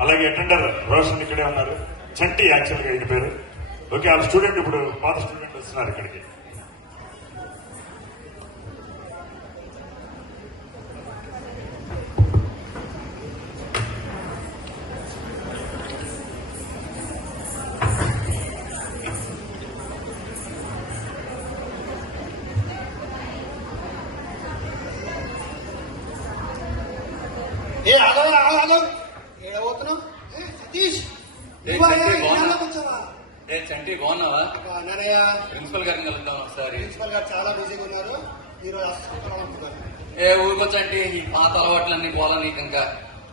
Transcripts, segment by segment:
అలాగే అటెండర్ రోషన్ ఇక్కడే ఉన్నారు. చంటి యాక్చువల్గా ఇంటి పేరు. ఓకే వాళ్ళ స్టూడెంట్ ఇప్పుడు పాత స్టూడెంట్ వస్తున్నారు ఇక్కడికి. అలవాట్లన్నీ పోలా నీకు ఇంకా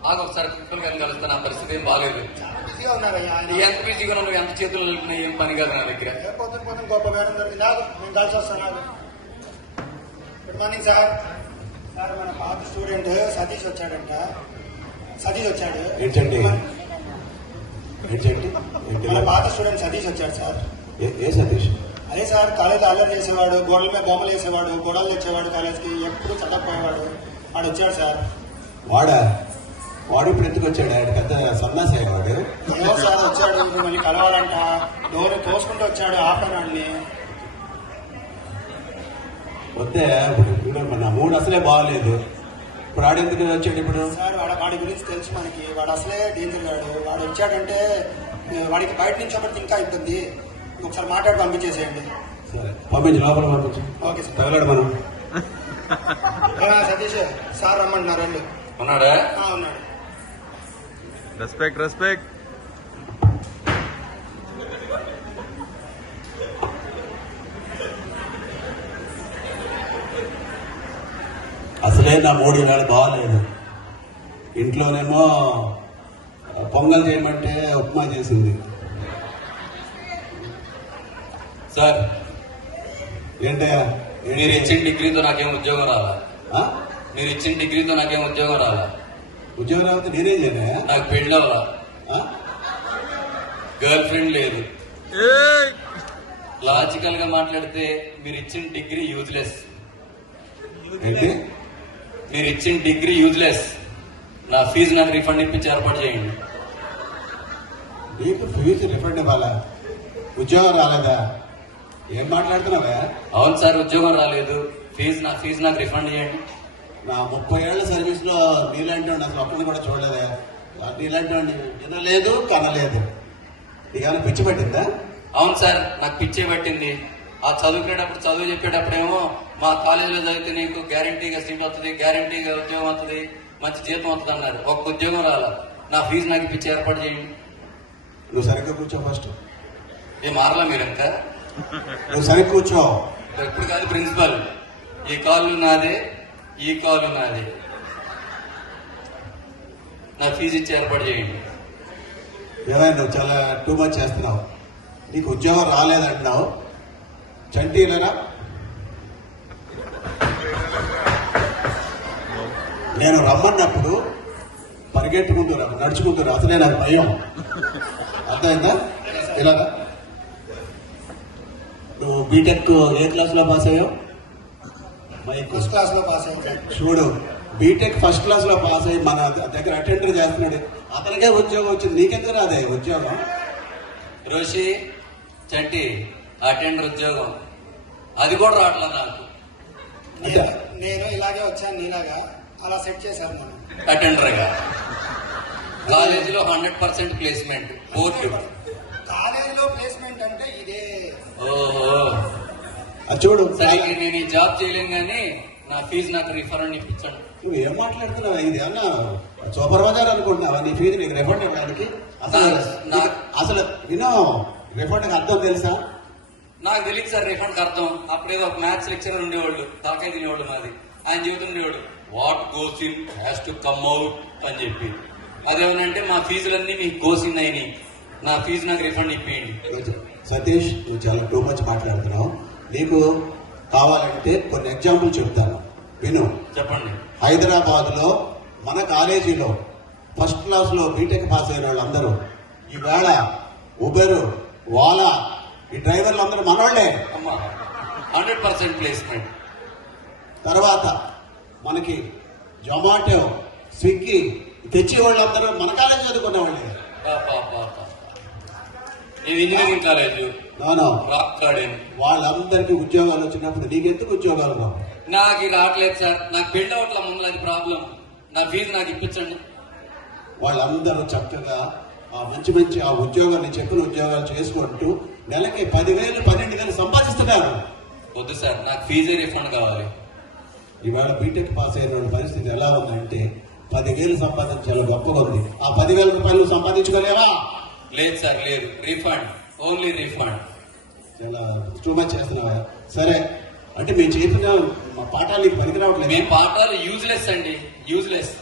ఆగు ఒకసారి ప్రిన్సిపల్ గారిని కలుస్తా నా పరిస్థితి ఏం బాగాలేదు బిజీగా ఉన్నారయ్యా ఆయన. ఎంత బిజీగా ఎంత చేతులు నిలిపినా ఏం పని కాదు నా దగ్గర. పొద్దున పొద్దున గొప్ప మేడం దొరికింది ఆగు, నేను కలిసి వస్తాను. గుడ్ మార్నింగ్ సార్ సార్ మన పాత స్టూడెంట్ సతీష్ వచ్చాడంట. సతీష్ వచ్చాడు. ఏంటండి? ఏంటండి? ఏంటి మన పాత స్టూడెంట్ సతీష్ వచ్చాడు సార్ ఏ- సతీష్? అదే సార్ కాలేజ్ అల్లరి చేసేవాడు గోడల మీద బొమ్మలు వేసేవాడు గోడలు తెచ్చేవాడు కాలేజ్కి ఎప్పుడు చదవకపోయేవాడు వాడు వచ్చాడు సార్. వాడా? వాడు ఇప్పుడు ఎందుకు వచ్చాడు? ఆయన పెద్ద సన్నాసి అయ్యేవాడు. సార్ వచ్చాడు మళ్ళీ కలవాలంట. డోర్ కోసుకుంటూ వచ్చాడు ఆపరాన్ని. వద్దే ఇప్పుడు మన మూడు అసలే బాగాలేదు. ఇప్పుడు ఆడెందుకు వచ్చాడు ఇప్పుడు? సార్ వాడు వాడి గురించి తెలుసు మనకి. వాడు అసలే డేంజర్ గాడు. వాడు వచ్చాడంటే వాడికి బయట నుంచి ఒకటి ఇంకా ఇబ్బంది ఒకసారి మాట్లాడి పంపించేసేయండి. సరే పంపించి లోపల పంపించు. Okay sir. తగలాడు మనం. సతీష్ సార్ రమ్మంటున్నారు వెళ్ళు ఉన్నాడా? ఆ, ఉన్నాడు. Respect, respect. అసలే నా మూడు నెలలు బాగాలేదు. ఇంట్లోనేమో పొంగల్ చేయమంటే ఉప్మా చేసింది. సార్ ఏంటయ్యా? మీరు ఇచ్చిన డిగ్రీతో నాకేం ఉద్యోగం రాలా? మీరు ఇచ్చిన డిగ్రీతో నాకేం ఉద్యోగం రాలా? ఉద్యోగం రాకపోతే నేనేం చేయనా? నాకు పెళ్ళి అవ్వాలా? గర్ల్ ఫ్రెండ్ లేదు! లాజికల్గా మాట్లాడితే మీరు ఇచ్చిన డిగ్రీ యూజ్లెస్ మీరు ఇచ్చిన డిగ్రీ యూజ్లెస్ నా ఫీజు నాకు రిఫండ్ ఇప్పించి ఏర్పాటు చేయండి. నీకు ఫీజు రిఫండ్ ఇవ్వాలా? ఉద్యోగం రాలేదా? ఏం మాట్లాడుతున్నావా? అవును సార్ ఉద్యోగం రాలేదు. ఫీజు నా ఫీజు నాకు రిఫండ్ చేయండి. నా ముప్పై ఏళ్ళ సర్వీస్లో నీలాంటి వాడిని అసలు ఒక్కడిని కూడా చూడలేదా? నీలాంటి వాడిని వినలేదు కనలేదు. నీకేమైనా పిచ్చి పట్టిందా? అవును సార్ నాకు పిచ్చే పట్టింది. ఆ చదువుకునేటప్పుడు చదువు చెప్పేటప్పుడేమో మా కాలేజీలో చదివితే నీకు గ్యారంటీగా సీట్ వస్తుంది గ్యారంటీగా ఉద్యోగం వస్తుంది మంచి జీతం వస్తుంది అన్నారు. ఒక్క ఉద్యోగం రాలా. నా ఫీజు నాకు ఇప్పించి ఏర్పాటు చేయండి. నువ్వు సరిగ్గా కూర్చో ఫస్ట్ ఏ మారలా మీరు ఇంకా నువ్వు సరిగ్గా కూర్చో. ఎప్పుడు కాదు ప్రిన్సిపల్. ఈ కాలు నాదే ఈ కాలు నాదే. నా ఫీజు ఇచ్చి ఏర్పాటు చేయండి. ఏమైనా నువ్వు చాలా టూ మచ్ చేస్తున్నావు. నీకు ఉద్యోగం రాలేదంటున్నావు. చంటీలేనా నేను రమ్మన్నప్పుడు పరిగెట్టుకుంటూ రా నడుచుకుంటూ రా. అసలే నాకు భయం. అర్థమైందా? ఇలా నువ్వు బీటెక్ ఏ క్లాస్లో పాస్ అయ్యావు? మైక్ ఫస్ట్ క్లాస్లో పాస్ అయ్యాను చూడు బీటెక్ ఫస్ట్ క్లాస్లో పాస్ అయ్యి మన దగ్గర అటెండర్ చేస్తున్నాడు. అతనికే ఉద్యోగం వచ్చింది. నీకెందుకు రాదే ఉద్యోగం? రోషి చంటి అటెండర్ ఉద్యోగం. అది కూడా రావట్లేదు నాకు. నేను ఇలాగే వచ్చాను నీలాగా. అలా సెట్ చేశారు నన్ను అటెండర్గా. కాలేజీలో హండ్రెడ్ పర్సెంట్ ప్లేస్మెంట్ ఫోర్త్ కాలేజీలో ప్లేస్మెంట్ అంటే ఇదే. ఓహో. చూడు. సరే నేను ఈ జాబ్ చేయలేను కానీ నా ఫీజు నాకు రిఫండ్ ఇప్పించండి. నువ్వు ఏం మాట్లాడుతున్నావు? ఇది అన్న సూపర్ బజార్ అనుకుంటున్నావా? నీ ఫీజు నీకు రిఫండ్ ఇవ్వడానికి? అసలు అసలు వినో రిఫండ్ అర్థం తెలుసా? నాకు తెలియదు సార్ రిఫండ్ అర్థం. అప్పుడేదో ఒక మ్యాథ్స్ లెక్చరర్ ఉండేవాళ్ళు తలకాయ తినేవాళ్ళు నాది ఆయన జీవితం ఉండేవాడు. What goes in has to come out అని చెప్పి. అదేమనంటే మా ఫీజులన్నీ మీకు గోస్ ఇన్ అయినాయి. నా ఫీజు నాకు రిఫండ్ ఇప్పియండి. సతీష్ నువ్వు చాలా టూ మచ్ మాట్లాడుతున్నావు. నీకు కావాలంటే కొన్ని ఎగ్జాంపుల్ చెప్తాను. విను. చెప్పండి. హైదరాబాద్లో మన కాలేజీలో ఫస్ట్ క్లాస్లో బీటెక్ పాస్ అయిన వాళ్ళందరూ ఈవేళ ఉబెర్ ఓలా ఈ డ్రైవర్లు అందరూ అమ్మా హండ్రెడ్ పర్సెంట్ ప్లేస్మెంట్. తర్వాత మనకి జొమాటో స్విగ్గీ తెచ్చే వాళ్ళందరూ మన కాలేజ్ చదువుకునే వాళ్ళే ఇంజనీరింగ్ కాలేజ్? వాళ్ళందరికీ ఉద్యోగాలు వచ్చినప్పుడు నీకెందుకు ఉద్యోగాలు రావు? నాకు ఇది రావట్లేదు సార్. నాకు పెళ్ళి అవట్ల మమ్మల్ని అది ప్రాబ్లం. నా ఫీజు నాకు ఇప్పించండి. వాళ్ళందరూ చక్కగా ఆ మంచి మంచి ఆ ఉద్యోగాన్ని చెప్పిన ఉద్యోగాలు చేసుకుంటూ నెలకి పదివేలు పన్నెండు వేలు సంపాదిస్తున్నారు. వద్దు సార్. నాకు ఫీజే రిఫండ్ కావాలి. ఈవేళ బీటెక్ పాస్ అయిన పరిస్థితి ఎలా ఉందంటే పదివేలు సంపాదించాలి గొప్పగా ఉంది. ఆ పదివేల రూపాయలు సంపాదించుకోలేవా? లేదు సార్ లేదు. రిఫండ్. ఓన్లీ రిఫండ్ చాలా టూ మచ్ చేస్తున్నావా? సరే అంటే మేము చెప్పిన మా పాఠాలు నీకు పనికి రావట్లేదు. మీ పాఠాలు యూజ్లెస్ అండి యూజ్లెస్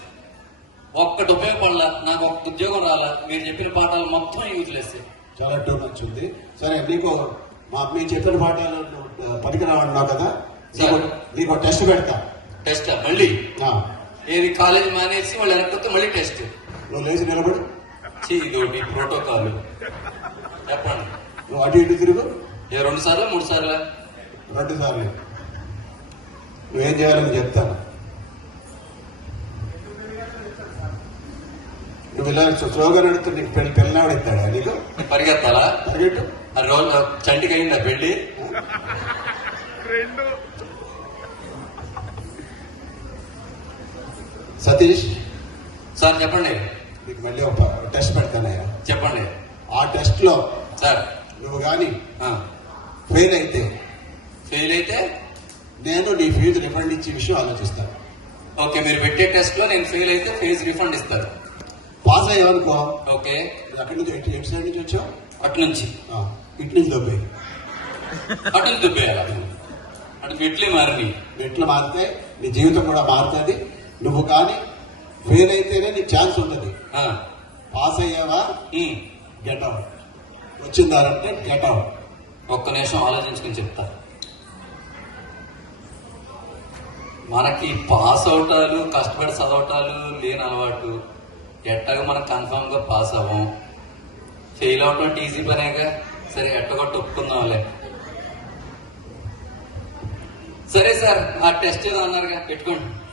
ఒక్కటి ఉపయోగపడలా నాకు ఒక్క ఉద్యోగం రాలా మీరు చెప్పిన పాఠాలు మొత్తం యూజ్లెస్ చాలా టూ మచ్ ఉంది. సరే నీకు మా మేము చెప్పిన పాఠాలు పనికి రావన్నావు కదా? నీకు టెస్ట్ పెడతా. టెస్ట్ మళ్ళీ? ఏది కాలేజ్ మానేసి వాళ్ళు వెనక్కి మళ్ళీ టెస్ట్ నువ్వు లేచి నిలబడు. ఇదొకటి ప్రోటోకాల్ చెప్పండి. నువ్వు అటు ఇటు తిరుగు. ఏ రెండు సార్లు మూడు సార్లు? రెండు సార్లు. నువ్వేం చేయాలని చెప్తాను. నువ్వు ఇలా స్లోగా నడుతూ నీకు పెళ్ళి పిల్లనాడిస్తాడా నీకు? పరిగెత్తాలా? పరిగెట్టు ఆ రోజు చంటికి అయిందా పెళ్ళి సతీష్? సార్ చెప్పండి. నీకు మళ్ళీ ఒక టెస్ట్ పెడతానయ్యా. చెప్పండి. ఆ టెస్ట్లో సార్ నువ్వు కానీ ఫెయిల్ అయితే ఫెయిల్ అయితే? నేను నీ ఫీజు రిఫండ్ ఇచ్చే విషయం ఆలోచిస్తాను. ఓకే మీరు పెట్టే టెస్ట్లో నేను ఫెయిల్ అయితే ఫీజు రిఫండ్ ఇస్తారు. పాస్ అయ్యావనుకో. ఓకే. అక్కడి నుంచి ఎటు ఎటు సైడ్ నుంచి వచ్చావు? అటు నుంచి. ఇటు నుంచి దొబ్బే అటు నుంచి దుబ్బేయాలి? అటు మెట్లే మారినాయి. మెట్లు మారితే నీ జీవితం కూడా మారుతుంది. నువ్వు కానీ ఫెయిల్ అయితేనే నీకు ఛాన్స్ ఉంటుంది. పాస్ అయ్యావా. గెట్ అవుట్ వచ్చిందారంటే గెట్ అవుట్ ఒక్క నిమిషం ఆలోచించుకుని చెప్తా. మనకి పాస్ అవటాలు కష్టపడి చదవటాలు లేని అలవాటు. ఎట్టగా మనం కన్ఫామ్గా పాస్ అవ్వం? ఫెయిల్ అవటం ఈజీ పనేగా? సరే ఎట్టగొట్టు ఒప్పుకుందాంలే. సరే సార్ ఆ టెస్ట్ ఏదో అన్నారుగా పెట్టుకోండి.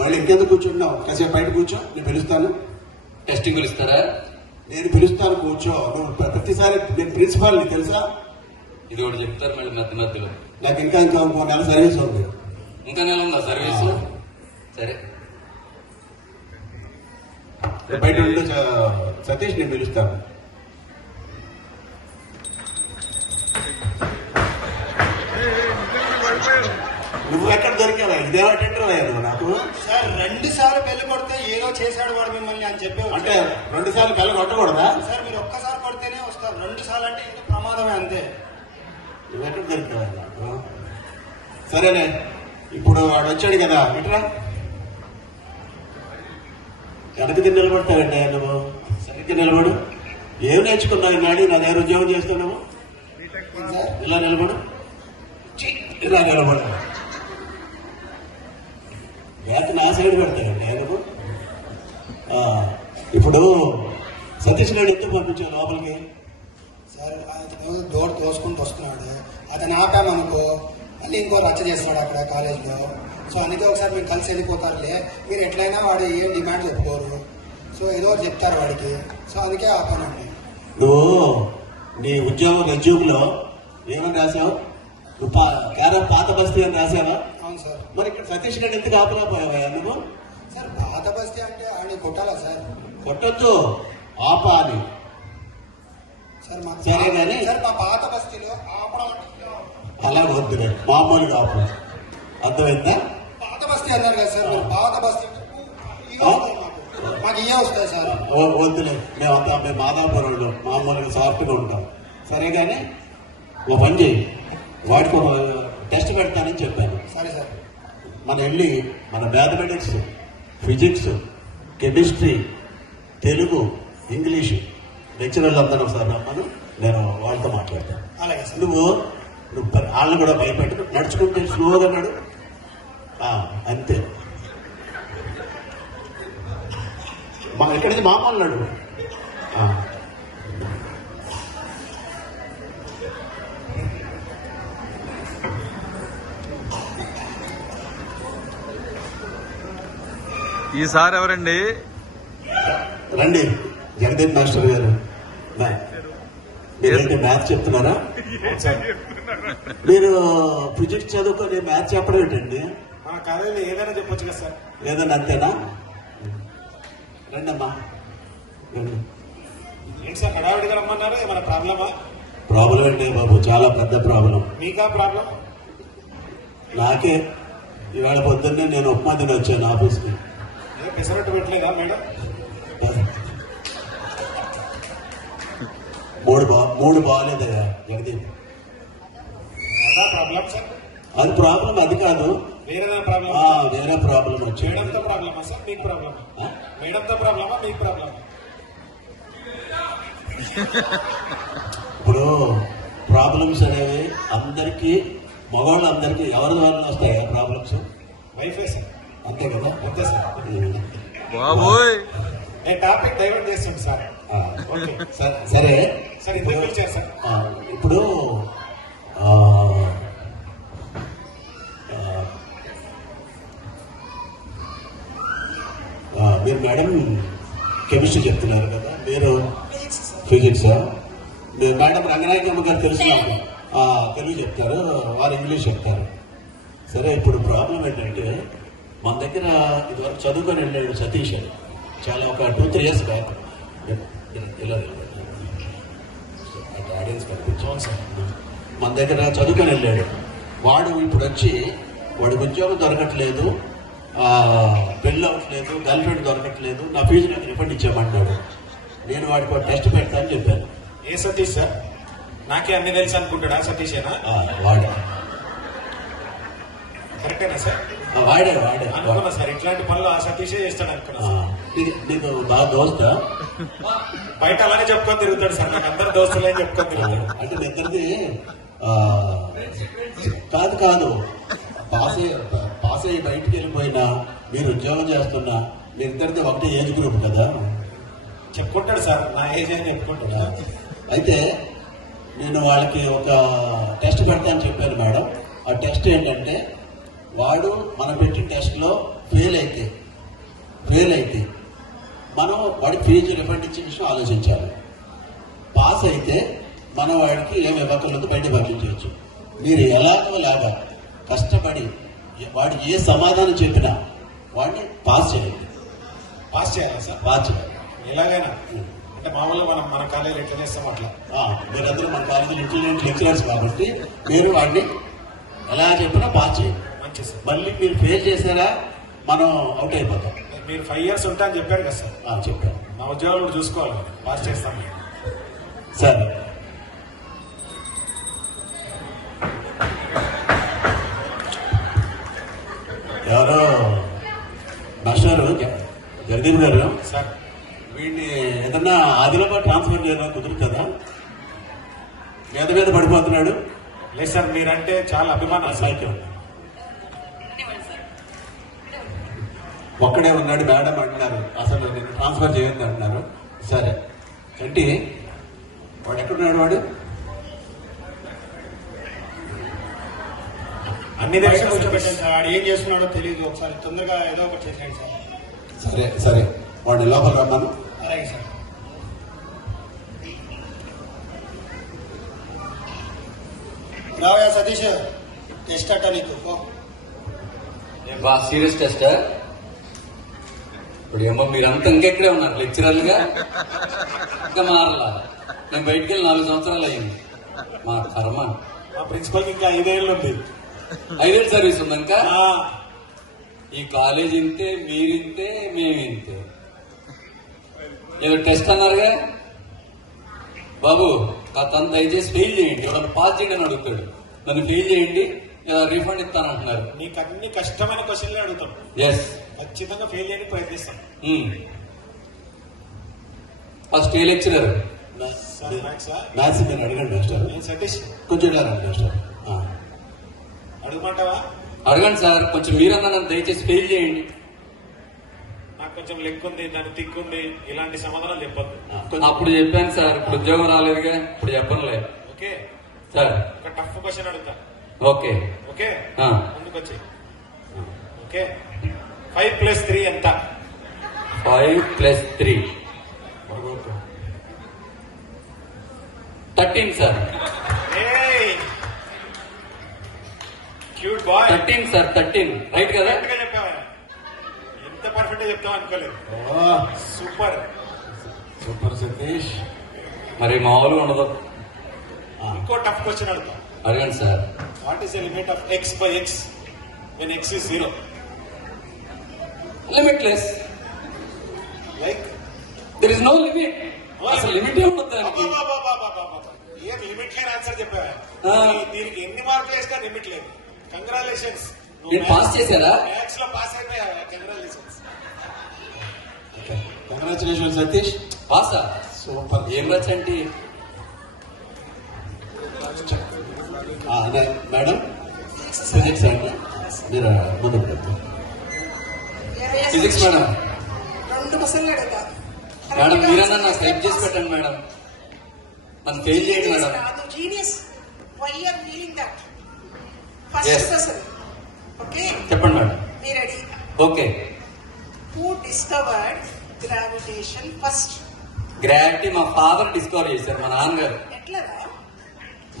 మళ్ళీ ఇంకెందుకు కూర్చుంటున్నావు? కాసేపు బయట కూర్చో నేను పిలుస్తాను. టెస్టింగ్ ఇస్తారా? నేను పిలుస్తాను కూర్చో. నువ్వు ప్ర- ప్రతిసారి నేను ప్రిన్సిపాల్ నీకు తెలుసా? ఇది ఒకటి చెప్తారు మళ్ళీ మధ్య మధ్యలో. నాకు ఇంకా ఇంకా ఇంకో నెల సర్వీస్ ఉంది. ఇంకా నెల ఉందా సర్వీస్ సరే. బయట సతీష్ నేను పిలుస్తాను. నువ్వు ఎక్కడ దొరికావా ఇదేమో టెండర్ అయ్యా నువ్వు నాకు సార్ రెండు సార్లు పెళ్ళి కొడితే ఏదో చేశాడు వాడు మిమ్మల్ని అని చెప్పి. అంటే రెండు సార్లు పిల్ల కొట్టకూడదా? సార్ మీరు ఒక్కసారి కొడితేనే వస్తారు. రెండు సార్లు అంటే ఏదో ప్రమాదమే అంతే. నువ్వు ఎక్కడ దొరికావా? నాకు సరేలే ఇప్పుడు వాడు వచ్చాడు కదా. ఇట్రా వెనక్కి తిని నిలబడతావంటే నువ్వు? సరిగ్గా నిలబడు. ఏం నేర్చుకున్నావు నాడు నా దగ్గర ఉద్యోగం చేస్తున్నావు? ఇలా నిలబడు. ఇలా నిలబడు వేత నా సైడ్ పెడతాయండి నువ్వు ఆ, ఇప్పుడు సతీష్ గారు ఎందుకు పంపించావు లోపలికి? సార్ అతను డోర్ తోసుకుంటూ వస్తున్నాడు. అతను ఆపామనుకో మళ్ళీ ఇంకో రచ్చ చేస్తున్నాడు అక్కడ కాలేజ్లో. సో అందుకే ఒకసారి మీరు కలిసి వెళ్ళిపోతారులే. మీరు ఎట్లయినా వాడు ఏం డిమాండ్ చెప్పుకోరు. సో ఏదో చెప్తారు వాడికి. సో అందుకే ఆపానండి నువ్వు నీ ఉద్యోగం రెజ్యూమ్లో ఏమని రాసావు నువ్వు పా కేరా పాత బస్తీ అని రాసావా అవును సార్. మరి ఇక్కడ సతీష్ గారు ఎందుకు ఆపలేకపోయావా నువ్వు? సార్ పాత బస్తీ అంటే ఆడిని కొట్టాలా సార్? కొట్టొద్దు. ఆపాలి. సార్ మా సరే కానీ- సార్ మా పాత బస్తీలో ఆపడం అంటే అలా వద్దులే. మామూలుగా ఆపు. అర్థమైందా? పాత బస్తీ అన్నారు కదా సార్ పాత బస్తీ మాకు. ఇవే వస్తాయి సార్. ఓ- వద్దులే. మేమంతా మేము మాదాపురంలో మామూలుగా సాఫ్ట్గా ఉంటాం. సరే కానీ ఓ పని చేయి వాటికి ఒక టెస్ట్ పెడతానని చెప్పాను. సరే సార్. మన వెళ్ళి మన మ్యాథమెటిక్స్ ఫిజిక్స్ కెమిస్ట్రీ తెలుగు లెక్చరర్లు అందరూ ఒకసారి రమ్మను నేను వాళ్ళతో మాట్లాడతాను. అలాగే సార్. నువ్వు నువ్వు వాళ్ళని కూడా భయపెట్టు నడుచుకుంటే స్లోగా నడు. ఆ, అంతే. మా ఇక్కడి నుంచి మామూలు నడు. ఈసారి ఎవరండి? రండి. జగదీప్ మాస్టర్ గారు. మీరేంటి మ్యాథ్స్ చెప్తున్నారా? మీరు ఫిజిక్స్ చదువుకొని మ్యాథ్స్ చెప్పడం ఏంటండి? మన ఏదైనా చెప్పొచ్చు కదా సార్. లేదని అంతేనా? రండమ్మా. రండి. ఏంటి సార్ హడావిడిగా రమ్మన్నారు? ఏమైనా ప్రాబ్లమా? ప్రాబ్లం ఏంటి బాబు? చాలా పెద్ద ప్రాబ్లం మీకా ప్రాబ్లం? నాకే. ఇవాళ పొద్దున్నే నేను ఉప్మా తిని వచ్చాను ఆఫీస్కి. పెసరట్టు పెట్టలేదా మేడం? మూడు బా మూడు బాగాలేదయ్యా జగదీప్. అదా ప్రాబ్లం సార్ అది ప్రాబ్లం అది కాదు. వేరేదా ప్రాబ్లం ఆ, వేరే ప్రాబ్లం మేడంతో ప్రాబ్లమా సార్ మీకు ప్రాబ్లమా? మేడంతో ప్రాబ్లమా మీకు ప్రాబ్లమా ఇప్పుడు ప్రాబ్లమ్స్ అనేవి అందరికీ మగవాళ్ళందరికీ ఎవరి ద్వారా వస్తాయా ప్రాబ్లమ్స్ వైఫే సార్ అంతే కదా? అంతే సార్ బాబోయ్! నేను టాపిక్ డైవర్ట్ చేస్తాను సార్ సరే- సరే ఇప్పుడు ఆ, ఆ, ఆ, మీరు మేడం కెమిస్ట్రీ చెప్తున్నారు కదా. మీరు ఫిజిక్స్ మీరు మేడం రంగనాయకమ్మ గారు తెలుసు తెలుగు చెప్తారు వారు ఇంగ్లీష్ చెప్తారు. సరే ఇప్పుడు ప్రాబ్లం ఏంటంటే మన దగ్గర ఇదివరకు చదువుకొని వెళ్ళాడు సతీష్. చాలా ఒక టూ త్రీ ఇయర్స్ బ్యాక్ ఇలా అటు ఆడియన్స్ కనిపించాం సార్ మన దగ్గర చదువుకొని వెళ్ళాడు. వాడు ఇప్పుడు వచ్చి వాడికి ఉద్యోగం దొరకట్లేదు పెళ్ళి అవ్వట్లేదు గర్ల్ ఫ్రెండ్ దొరకట్లేదు నా ఫీజు నాకు రిఫండ్ ఇచ్చామంటాడు నేను వాడికి ఒక టెస్ట్ పెడతా అని చెప్పాను. ఏ సతీష్ సార్? నాకే అన్ని తెలుసు అనుకుంటాడా? సతీషేనా? వాడే. కరెక్టేనా సార్? ఆ, వాడే వాడే అనుకున్నా సార్ ఇట్లాంటి పనులు ఆ సతీషే చేస్తాడు అనుకున్నా. నీకు- బాగా దోస్తా. బయట అలానే చెప్పుకొని తిరుగుతాడు సార్ నాకు అందరు దోస్తులే అని చెప్పుకొని తిరుగుతాడు. అంటే మీ ఇద్దరిది కాదు కాదు. పాస్ అయ్యి పాస్ అయ్యి బయటికి వెళ్ళిపోయినా మీరు ఉద్యోగం చేస్తున్నా మీ ఇద్దరిది ఒకటే ఏజ్ గ్రూప్ కదా. చెప్పుకుంటాడు సార్ నా ఏజ్ అని చెప్పుకుంటాడు అయితే నేను వాళ్ళకి ఒక టెస్ట్ పెడతాను చెప్పాను మేడం. ఆ టెస్ట్ ఏంటంటే వాడు మనం పెట్టిన టెస్ట్లో ఫెయిల్ అయితే ఫెయిల్ అయితే మనం వాడికి ఫీజు రిఫండ్ ఇచ్చే విషయం ఆలోచించాలి. పాస్ అయితే మనం వాడికి ఏమి ఇవ్వకలేదు బయట పంపించవచ్చు. మీరు ఎలాగో లాగా కష్టపడి వాడికి ఏ సమాధానం చెప్పినా వాడిని పాస్ చేయండి. పాస్ చేయాలా సార్? పాస్ చేయాలి ఎలాగైనా? అంటే మామూలుగా మనం మన కాలేజీలో ఎట్లా చేస్తాం అట్లా. మీరందరూ మన కాలేజీలో ఇంటెలిజెంట్ లెక్చరర్స్ కాబట్టి మీరు వాడిని ఎలా చెప్పినా పాస్ చేయండి. మళ్ళీ మీరు ఫెయిల్ చేశారా మనం అవుట్ అయిపోతాం. మీరు ఫైవ్ ఇయర్స్ ఉంటా అని చెప్పారు కదా సార్. ఆ, చెప్పాను నా ఉద్యోగాలు చూసుకోవాలి. పాస్ చేస్తాం సరే. ఎవరో మాస్టర్ జగదీప్ గారు? సార్. వీడిని ఏదన్నా ఆదిలాబాద్ ట్రాన్స్ఫర్ చేయడం కుదురుతుందా మీద మీద పడిపోతున్నాడు. లేదు సార్ మీరంటే చాలా అభిమానం. సార్ ఒక్కడే ఉన్నాడు మేడం అంటున్నారు. అసలు నేను ట్రాన్స్ఫర్ చేయొద్దు అంటున్నారు. సరే. అంటే వాడు ఎక్కడున్నాడు వాడు? అన్ని దేశాలు కూర్చోబెట్టాను సార్. వాడు ఏం చేస్తున్నాడో తెలియదు ఒకసారి తొందరగా ఏదో ఒకటి చేసేయండి సార్. సరే సరే. వాడు లోపల రమ్మను అలాగే సార్. రావయ్యా సతీష్ టెస్ట్ అట్ట నీకు. బాగా సీరియస్ టెస్ట్ ఇప్పుడు ఏమో మీరంతా ఇంకెక్కడే ఉన్నారు లెక్చరర్లుగా ఇంకా మారలా? నేను బయటికి వెళ్ళి నాలుగు సంవత్సరాలు అయింది మా కర్మ. మా ప్రిన్సిపల్కి ఇంకా ఐదేళ్ళు ఉంది. ఐదేళ్ళు సర్వీస్ ఉంది ఇంకా? ఈ కాలేజ్ ఇంతే మీరింతే మేము ఇంతే ఏదో టెస్ట్ అన్నారుగా? బాబు అతను దయచేసి ఫెయిల్ చేయండి. ఎవరైనా పాస్ చేయండి అని అడుగుతాడు. నన్ను ఫెయిల్ చేయండి రీఫండ్ ఇస్తానంటున్నారు నీకు అన్ని కష్టమైన క్వశ్చన్లే అడుగుతాం. ఎస్ ఖచ్చితంగా ఫెయిల్ చేయడానికి ప్రయత్నిస్తాం. ఫస్ట్ ఏ లెక్చరర్ మ్యాథ్సా మ్యాథ్స్ మీరు అడగండి మాస్టర్ నేను సతీష్. కొంచెం రండి మాస్టర్. అడుగుమంటావా? అడగండి సార్ కొంచెం మీరన్నా నన్ను దయచేసి ఫెయిల్ చేయండి. నాకు కొంచెం లెక్ ఉంది దాని తిక్కు ఉంది ఇలాంటి సమాధానాలు చెప్పొద్దు. అప్పుడు చెప్పాను సార్ ఇప్పుడు ఉద్యోగం రాలేదుగా ఇప్పుడు చెప్పనులే. ఓకే. సార్. ఒక టఫ్ క్వశ్చన్ అడుగుతా. ఓకే. ఓకే. ముందుకు వచ్చి ఓకే? ఫైవ్ ప్లస్ త్రీ ఎంత? Five plus three thirteen sir cute boy thirteen sir thirteen right కదా? చెప్పావా? ఎంత పర్ఫెక్ట్ చెప్తావు అనుకోలేదు. సూపర్ సూపర్ సతీష్ మరి మామూలుగా ఉండదు. ఇంకో టఫ్ క్వశ్చన్ అడుగుతాం. అడగండి sir what is the limit of x by x when x is zero limitless like there is no limit అసలు లిమిట్ దానికి. ఏం లిమిట్ లేని ఆన్సర్ చెప్పావా? ఆ. దీ- దీనికి ఎన్ని మార్కులు వేసినా లిమిట్ లేదు. కంగ్రాచులేషన్స్ నేను పాస్ చేశారా మ్యాథ్స్లో పాస్ అయిపోయావా? కంగ్రాచులేషన్స్ కంగ్రాచులేషన్ సతీష్ పాసా సూపర్ ఏం మేడం. ఫిజిక్స్ అంటే మీరు ముందు పెట్టండి. ఫిజిక్స్ మేడం రెండు క్వశ్చన్లు అడుగుతా మేడం మీరన్నా నాకు హెల్ప్ చేసి పెట్టండి మేడం నన్ను ఫెయిల్ చేయండి madam genius why are feeling that Yes. First question okay చెప్పండి madam ready okay who discovered gravitation first gravity మా ఫాదర్ డిస్కవర్ చేశారు మా నాన్నగారు. ఎట్లరా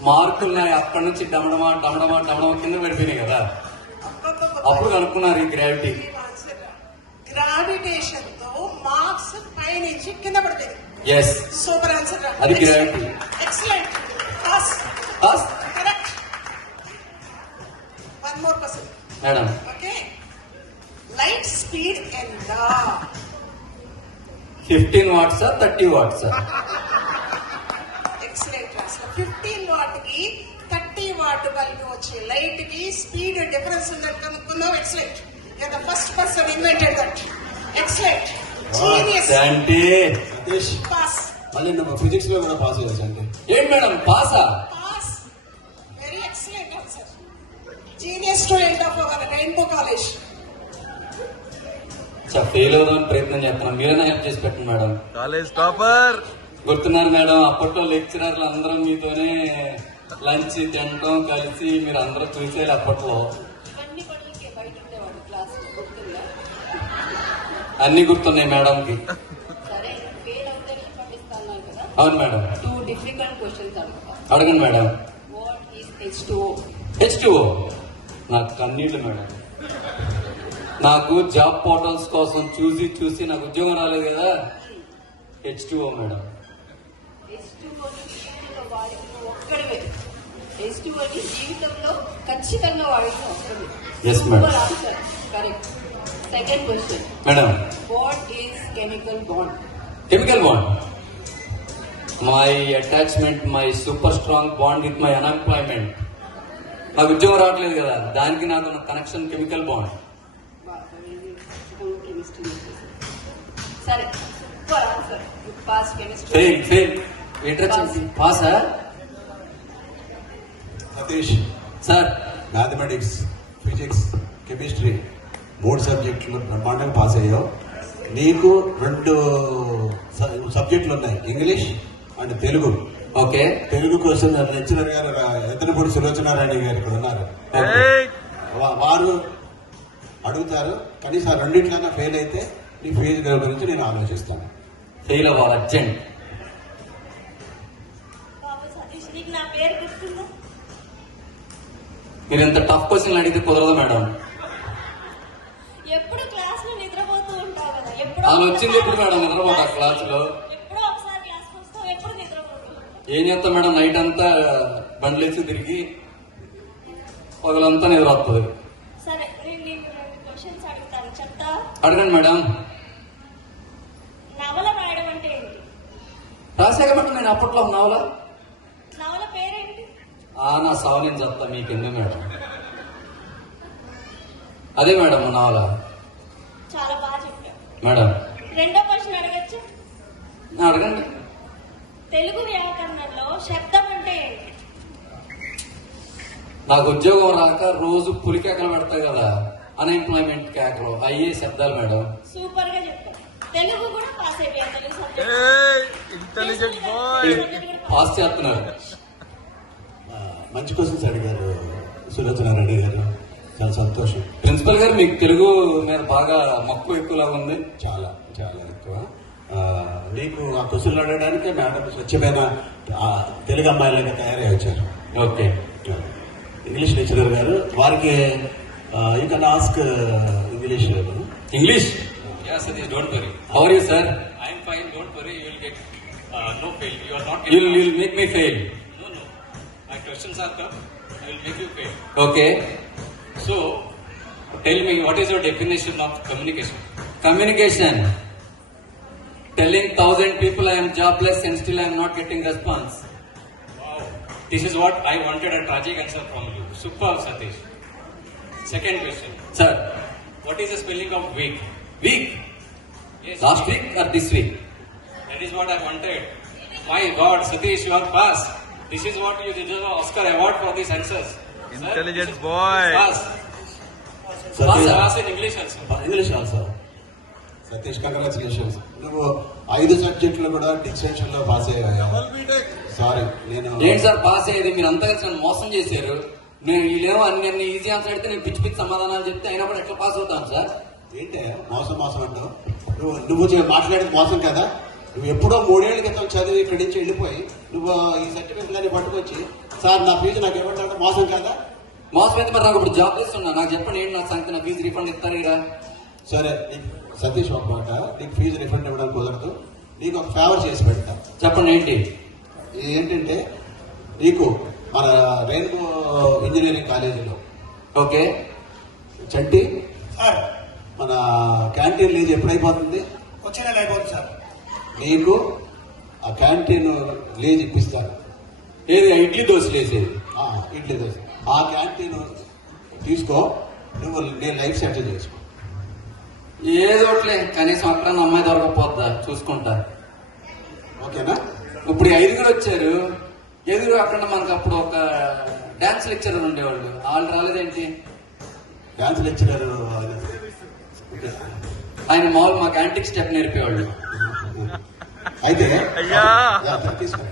మార్కులు అక్కడి నుంచి డమడమా డమడమా డమడమా కింద పడిపోయినాయి కదా. అప్పుడు కనుక్కున్నారు ఈ గ్రావిటీ గ్రావిటేషన్తో మార్క్స్ పైనుంచి కింద పడిపోయింది ఎస్ సూపర్ ఆన్సర్ అది gravity. Excellent pass pass correct one more question madam okay light speed ఎంత? ఫిఫ్టీన్ వాట్సా థర్టీ వాట్సా ఎక్సలెంట్ క్లాస్ ఫిఫ్టీన్ వాట్కి థర్టీ వాట్ కలిపి వచ్చే లైట్కి స్పీడ్ డిఫరెన్స్ ఉందని కనుక్కున్నావు. Excellent the first person invented that excellent genius అంటే సతీష్ పాస్ మళ్ళీ నువ్వు ఫిజిక్స్లో కూడా పాస్ అయ్యచ్చు అంటే ఏం మేడం పాసా pass very excellent answer genius student of our rainbow college fail అవుదామని ప్రయత్నం చేస్తున్నాం. మీరైనా హెల్ప్ చేసి పెట్టండి మేడం. కాలేజ్ టాపర్ గుర్తున్నారు మేడం అప్పట్లో లెక్చరర్లు అందరం మీతోనే లంచ్ తినటం కలిసి మీరు అందరూ చూసేది అప్పట్లో. అన్ని గుర్తున్నాయి మేడంకి. అవును మేడం. అడగండి madam. H two H two నాకు కన్నీళ్ళు మేడం. నాకు జాబ్ పోర్టల్స్ కోసం చూసి చూసి నాకు ఉద్యోగం రాలేదు కదా. H two madam. H two అని జీవితంలో వాడిన ఒక్కడవే హెచ్ టూ అని జీవితంలో ఖచ్చితంగా వాడిన ఒక్కడే Yes, madam. Answer correct second question madam what is chemical bond chemical bond my attachment my super strong bond with my unemployment నాకు ఉద్యోగం రావట్లేదు కదా దానికి నాకు కనెక్షన్ కెమికల్ బాండ్ కెమిస్ట్రీ సరే super answer pass chemistry fail fail ఏంటొచ్చింది పాసా Satish sir mathematics physics chemistry మూడు సబ్జెక్టులు బ్రహ్మాండంగా పాస్ అయ్యావు. నీకు రెండు సబ్జెక్టులు ఉన్నాయి English and Telugu. Okay? Telugu కోసం లెక్చరర్ గారు ఎత్తనపూడి సులోచనారాయణ గారు ఇక్కడ ఉన్నారు. వారు అడుగుతారు కనీసం ఆ రెండింటికన్నా ఫెయిల్ అయితే నీ ఫీజు గురించి నేను ఆలోచిస్తాను. ఫెయిల్ అవ్వాలి అర్జెంట్ మీరు ఇంత టఫ్ క్వశ్చన్ అడిగితే కుదరదు మేడం ఎప్పుడు క్లాస్లో నిద్రపోతూ ఉంటావు వాళ్ళు వచ్చింది ఎప్పుడు మేడం నిద్రపోతా క్లాస్లో ఏం చేస్తాం మేడం? నైట్ అంతా బండ్లు వేసి తిరిగి పగలంతా నిద్ర వస్తుంది అడగండి మేడం. నవల రాయడం అంటే ఏంటి? రాశాక మేడం నేను అప్పట్లో నవల. నవల పేరేంటి? ఆ నా సావు నేను చెప్తా మీకెందుకు మేడం? అదే మేడం నవల. చాలా మేడం. రెండో క్వశ్చన్ అడగచ్చు? నా అడగండి. తెలుగు వ్యాకరణంలో శబ్దం అంటే ఏంటి? నాకు ఉద్యోగం రాక రోజు పులి కేకలు పెడతాయి కదా అన్ఎంప్లాయ్మెంట్ కేకలు అయ్యే శబ్దాలు మేడం. సూపర్గా తెలుగు కూడా pass Telugu intelligent boy pass చేస్తున్నారు. మంచి క్వశ్చన్స్ అడిగారు సులోచనారాయణ గారు. చాలా సంతోషం. ప్రిన్సిపల్ గారు మీకు తెలుగు మీద బాగా మక్కువ ఎక్కువలాగా ఉంది? చాలా చాలా ఎక్కువ. ఆ, నీకు ఆ క్వశ్చన్లు అడగడానికి మేడం స్వచ్ఛమైన తెలుగు అమ్మాయిలాగా తయారై వచ్చారు. ఓకే. ఇంగ్లీష్ లెక్చరర్ గారు. వారికి you can ask English. English? Yeah Satish don't worry how are you sir I'm fine don't worry you will get no fail you are not you will make me fail No, no. My questions are come. I will make you pay. Okay So, Tell me, what is your definition of communication? Communication. Telling thousand people I am jobless and still I am not getting response. Wow. This is what I wanted a tragic answer from you. Super, Satish. Second question. Sir. What is the spelling of week? Week? Yes. Last week or this week? That is what I wanted. My God, Satish, you are fast. This is what you deserve an Oscar award for these answers. Intelligence Sir, boy. Fast. English also Satish congratulations నువ్వు ఐదు సబ్జెక్టులు కూడా డిస్టింక్షన్లో pass అయ్యావు sorry నేను ఏంటి sir pass అయ్యేది? మీరు అంతా కలిసి నన్ను మోసం చేశారు. నేను వీళ్ళేమో అన్ని అన్ని ఈజీ ఆన్సర్ అడిగితే నేను పిచ్చి పిచ్చి సమాధానాలు చెప్తే అయినా కూడా ఎట్లా పాస్ అవుతాను సార్? ఏంటే? మోసం మోసం అంటావు. నువ్వు నువ్వు చే- మాట్లాడేది మోసం కదా? నువ్వు ఎప్పుడో మూడేళ్ళ క్రితం చదివి ఇక్కడి నుంచి వెళ్ళిపోయి నువ్వు ఈ సర్టిఫికెట్లని పట్టుకొచ్చి సార్ నా ఫీజు నాకు ఇవ్వండి మోసం కదా? మోసం అయితే మరి నాకు ఇప్పుడు జాబ్ చేస్తున్నా. నాకు చెప్పండి ఏంటి నా సంగతి? నా ఫీజు రీఫండ్ ఇస్తారు ఇక్కడ సరే నీకు సతీష్ ఒక మాట. నీకు ఫీజు రిఫండ్ ఇవ్వడం కుదరదు. నీకు ఒక ఫేవర్ చేసి పెడతా. చెప్పండి ఏంటి? ఏంటంటే నీకు మన రెయిన్బో ఇంజనీరింగ్ కాలేజీలో ఓకే. చంటి సార్. మన క్యాంటీన్ లీజ్ ఎప్పుడైపోతుంది? వచ్చే నెల అయిపోతుంది సార్. నీకు ఆ క్యాంటీన్ లీజ్ ఇప్పిస్తారు. ఏది? ఇడ్లీ దోశలు వేసేది ఆ, ఇడ్లీ దోశ. ఆ క్యాంటీన్ తీసుకో నువ్వు నీ లైఫ్ సెటిల్ చేసుకో. ఏదో ఒకట్లే కనీసం అక్కడ అమ్మాయి దొరకపోద్దా చూసుకుంటా. ఓకేనా? ఇప్పుడు ఐదుగురు వచ్చారు. ఎదురు అక్కడ మనకు అప్పుడు ఒక డాన్స్ లెక్చరర్ ఉండేవాళ్ళు. వాళ్ళు రాలేదేంటి? Dance lecturer. ఆయన. మామూలు మాకు యాంటిక్ స్టెప్ నేర్పేవాళ్ళు. అయితే అయ్యా. యా, తీసుకో.